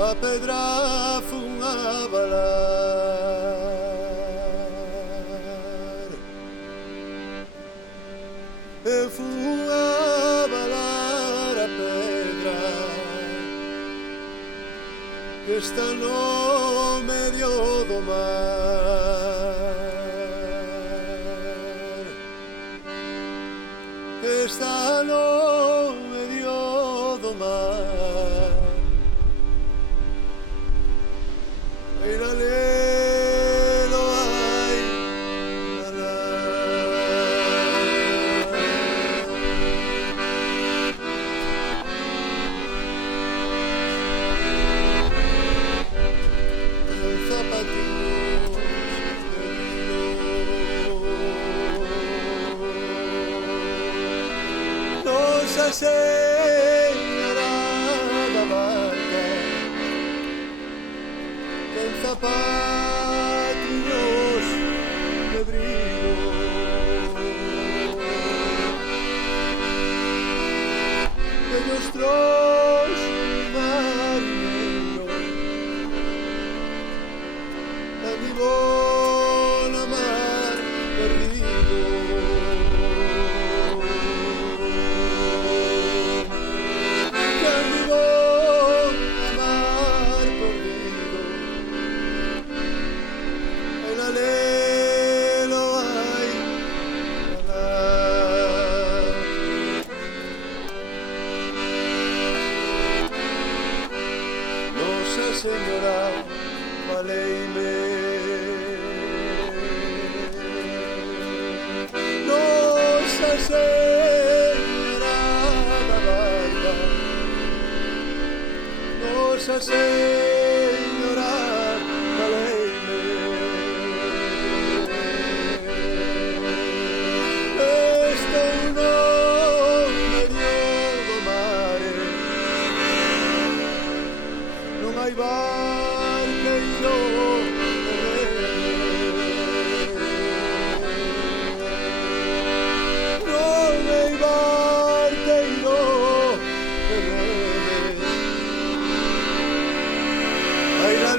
a pedra fun a balar. Eu fun a balar a pedra que está no medio do mar, que está no medio do mar. Ai, alelo, ai, alá. Zapatillos de hilo, Nosa Señora da Barca, ten zapatillos de brillo, de nuestros marineros, en mi bona mar perdido. Que en mi bona mar perdido, el alelo ay, alá. Nosa Señora, valeime. Nosa Señora da Barca, Nosa Señora, valeime. Estou no medio do mare, non hai barqueiro que reme, non hai barqueiro que reme. Ai, la